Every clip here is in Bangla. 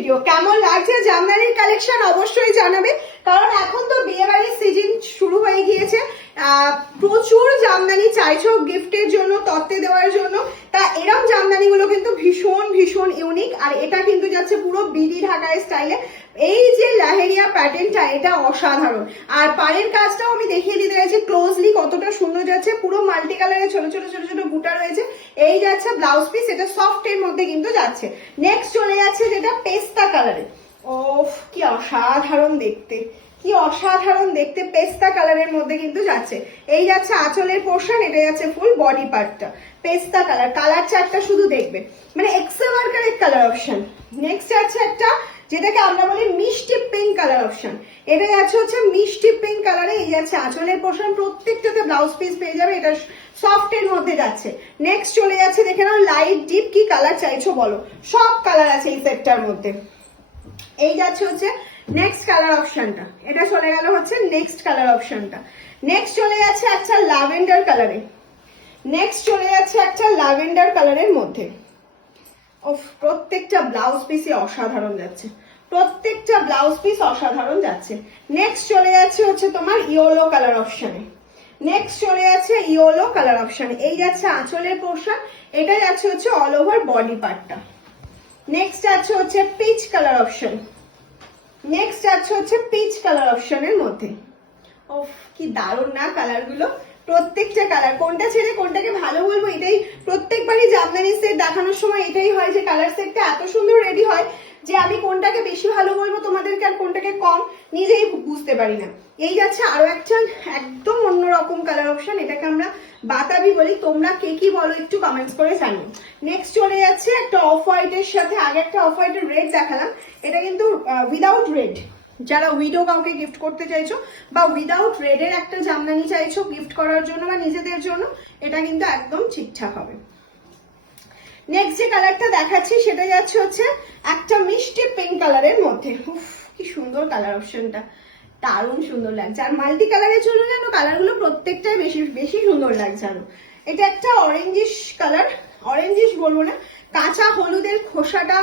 ভিডিও। কেমন লাগছে জামদানির কালেকশন অবশ্যই জানাবে, কারণ এখন তো বিয়ে বাড়ির সিজন শুরু হয়ে গিয়েছে। প্রচুর জামদানি চাইছো গিফটের জন্য, তত্ত্বে দেওয়ার জন্য। তা এরকম জামদানিগুলো কিন্তু ভীষণ ভীষণ ইউনিক, আর এটা কিন্তু যাচ্ছে পুরো বিডি ঢাকায় স্টাইলে। এই যে লাহেরিয়া প্যাটার্নটা, এটা অসাধারণ। আর পাড়ের কাজটাও আমি দেখিয়ে দিতে চাইছি ক্লোজলি কতটা সুন্দর যাচ্ছে। পুরো মাল্টি কালারে ছোট ছোট ছোট ছোট বুটা রয়েছে। এই যাচ্ছে ব্লাউজ পিস, এটা সফট এর মধ্যে কিন্তু যাচ্ছে। নেক্সট চলে যাচ্ছে যেটা পেস্তা কালারে। ওফ কি অসাধারণ দেখতে, কি অসাধারণ দেখতে, পেস্তা কালারের মধ্যে কিন্তু যাচ্ছে। এই যাচ্ছে আঁচলের পোর্শন, এটা যাচ্ছে ফুল বডি পার্টটা পেস্তা কালার। কালার চারটা শুধু দেখবে, মানে এক্সেভার্কারের কালার অপশন। নেক্সট যাচ্ছে একটা যেটাকে আমরা বলি মিষ্টি পিঙ্ক কালার অপশন। এটা যাচ্ছে হচ্ছে মিষ্টি পিঙ্ক কালারে। এই যাচ্ছে আঁচলের পোর্শন, প্রত্যেকটাতে ব্লাউজ পিস পেয়ে যাবে। এটা সফট এর মধ্যে যাচ্ছে। নেক্সট চলে যাচ্ছে দেখে নাও লাইট ডিপ, কি কালার চাইছো বলো, সব কালার আছে এই সেটটার মধ্যে। এই যাচ্ছে হচ্ছে নেক্সট কালার অপশনটা, এটা চলে গেল হচ্ছে নেক্সট কালার অপশনটা। নেক্সট চলে যাচ্ছে একটা ল্যাভেন্ডার কালারে। নেক্সট চলে যাচ্ছে একটা ল্যাভেন্ডার কালারের মধ্যে। প্রত্যেকটা ব্লাউজ পিসই অসাধারণ যাচ্ছে, প্রত্যেকটা ব্লাউজ পিস অসাধারণ যাচ্ছে। নেক্সট চলে যাচ্ছে হচ্ছে তোমার ইয়েলো কালার অপশনে। নেক্সট চলে যাচ্ছে ইয়েলো কালার অপশনে। এই যাচ্ছে আঁচলের পোর্শন, এটা যাচ্ছে হচ্ছে অল ওভার বডি পার্টটা। নেক্সট যাচ্ছে হচ্ছে পিচ কালার অপশন। নেক্সট যাচ্ছে হচ্ছে পিচ কালার অপশনের মধ্যে। ওফ কি দারুণ না কালারগুলো, প্রত্যেকটা কালার। কোনটা ছেড়ে কোনটাকে ভালো বলবো, এটাই প্রত্যেকবারই জামদানি সেট দেখানোর সময় এটাই হয় যে কালার সেটটা এত সুন্দর রেডি হয় যে আমি কোনটাকে বেশি ভালো বলবো তোমাদেরকে আর কোনটাকে কম নিজেই বুঝতে পারি না। এই যাচ্ছে আরো একটা একদম অন্যরকম কালার অপশন, এটাকে আমরা বাতাবি বলি। তোমরা কে কি বলো একটু কমেন্টস করে জানিও। নেক্সট চলে যাচ্ছে একটা অফ হোয়াইটের সাথে, আগে একটা অফ হোয়াইটের রেড দেখালাম, এটা কিন্তু উইদাউট রেড। যারা উইডো কাউকে গিফট করতে চাইছো বা উইদাউট রেডের একটা জামদানি চাইছো গিফট করার জন্য বা নিজেদের জন্য, এটা কিন্তু একদম ঠিকঠাক হবে। নেক্সট যে কালারটা দেখাচ্ছি সেটা যাচ্ছে হচ্ছে একটা মিষ্টি পিঙ্ক কালারের মধ্যে। উফ কি সুন্দর কালার অপশনটা, দারুণ সুন্দর লাগছে। আর মাল্টি কালারের জন্য যেন কালারগুলো প্রত্যেকটাই বেশি বেশি সুন্দর লাগছে আরো। এটা একটা অরেঞ্জিশ কালার, অরেঞ্জিশ বলবো না, কাঁচা হলুদের খোসাটা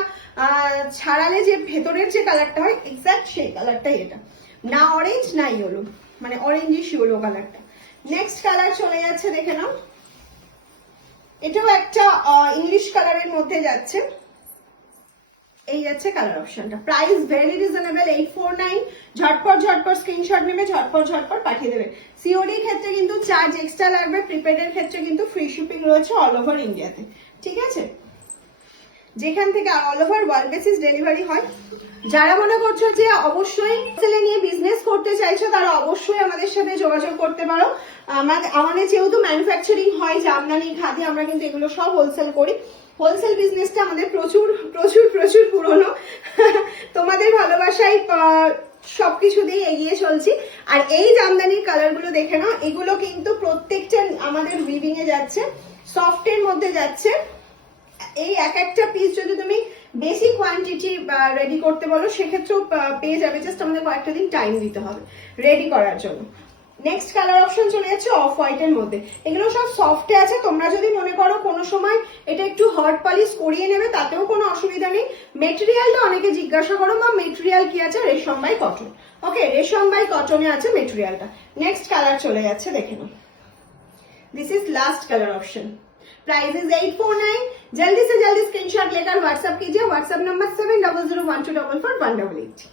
ছাড়ালে যে ভেতরের যে কালারটা হয় এক্সাক্ট সেই কালারটাই এটা, না অরেঞ্জ না ইয়েলো, মানে অরেঞ্জিশ ইয়েলো কালারটা। নেক্সট কালার চলে যাচ্ছে দেখে নাও, এটাও একটা ইংলিশ কালারের মধ্যে যাচ্ছে। এই যাচ্ছে কালার অপশনটা। Price very reasonable 849। ঝটপট ঝটপট স্ক্রিনশট নেবে, ঝটপট ঝটপট পাঠিয়ে দেবে। সিওডি ক্ষেত্রে কিন্তু চার্জ এক্সট্রা লাগবে, প্রিপেডের ক্ষেত্রে কিন্তু ফ্রি শিপিং রয়েছে অল ওভার ইন্ডিয়াতে, ঠিক আছে, যেখান থেকে all over world basis delivery হয়। যারা মনে করছো যে অবশ্যই হোলসেলে নিয়ে বিজনেস করতে চাইছো তারা অবশ্যই আমাদের সাথে যোগাযোগ করতে পারো। আমাদের যেহেতু ম্যানুফ্যাকচারিং হয় জামদানি খাদি, আমরা কিন্তু এগুলো সব হোলসেল করি। হোলসেল বিজনেসটা আমাদের প্রচুর প্রচুর প্রচুর পুরনো। তোমাদের ভালোবাসায় সবকিছু দিয়ে এগিয়ে চলছি। আর এই জামদানির কালারগুলো দেখে নাও, এগুলো কিন্তু প্রত্যেকটা আমাদের উইভিং এ যাচ্ছে, সফটের মধ্যে যাচ্ছে। এই এক একটা পিস যদি তুমি বেশি কোয়ান্টিটি রেডি করতে বলো সেক্ষেত্রেও পেয়ে যাবে, জাস্ট আমাদের কয়েকটা দিন টাইম দিতে হবে রেডি করার জন্য। নেক্সট কালার অপশন চলে যাচ্ছে অফ হোয়াইটের মধ্যে। এগুলো সব সফটে আছে, তোমরা যদি মনে করো কোনো সময় এটা একটু হট পলিশ করিয়ে নেবে তাতেও কোনো অসুবিধা নেই। মেটেরিয়ালটা অনেকে জিজ্ঞাসা করো মা মেটেরিয়াল কি আছে, রেশম বাই কটন। ওকে, রেশম বাই কটনে আছে মেটেরিয়ালটা। নেক্সট কালার চলে যাচ্ছে দেখে নাও, this is last colour option. Price is 849। जल्दी से जल्दी स्क्रीनशॉट लेकर व्हाट्सएप कीजिए। WhatsApp number 7001244188।